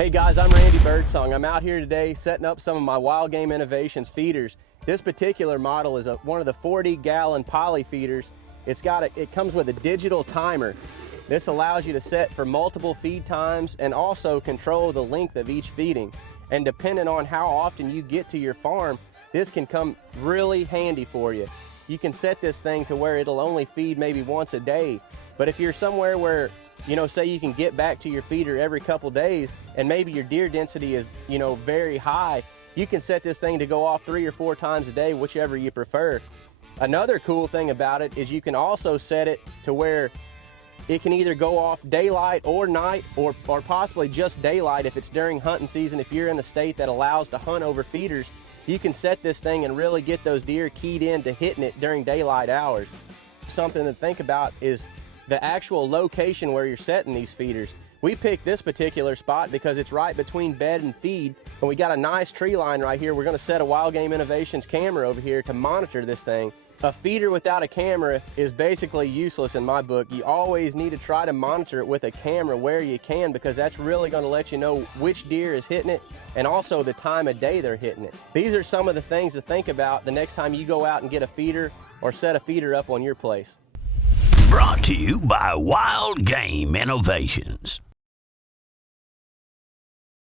Hey guys, I'm Randy Birdsong. I'm out here today setting up some of my Wildgame Innovations feeders. This particular model is one of the 40-gallon poly feeders. It comes with a digital timer. This allows you to set for multiple feed times and also control the length of each feeding. And depending on how often you get to your farm, this can come really handy for you. You can set this thing to where it'll only feed maybe once a day. But if you're somewhere where, say you can get back to your feeder every couple days and maybe your deer density is, very high, you can set this thing to go off 3 or 4 times a day, whichever you prefer. Another cool thing about it is you can also set it to where it can either go off daylight or night or possibly just daylight if it's during hunting season. If you're in a state that allows to hunt over feeders, you can set this thing and really get those deer keyed in to hitting it during daylight hours. Something to think about is the actual location where you're setting these feeders. We picked this particular spot because it's right between bed and feed, and we got a nice tree line right here. We're gonna set a Wildgame Innovations camera over here to monitor this thing. A feeder without a camera is basically useless in my book. You always need to try to monitor it with a camera where you can, because that's really gonna let you know which deer is hitting it and also the time of day they're hitting it. These are some of the things to think about the next time you go out and get a feeder or set a feeder up on your place. Brought to you by Wildgame Innovations.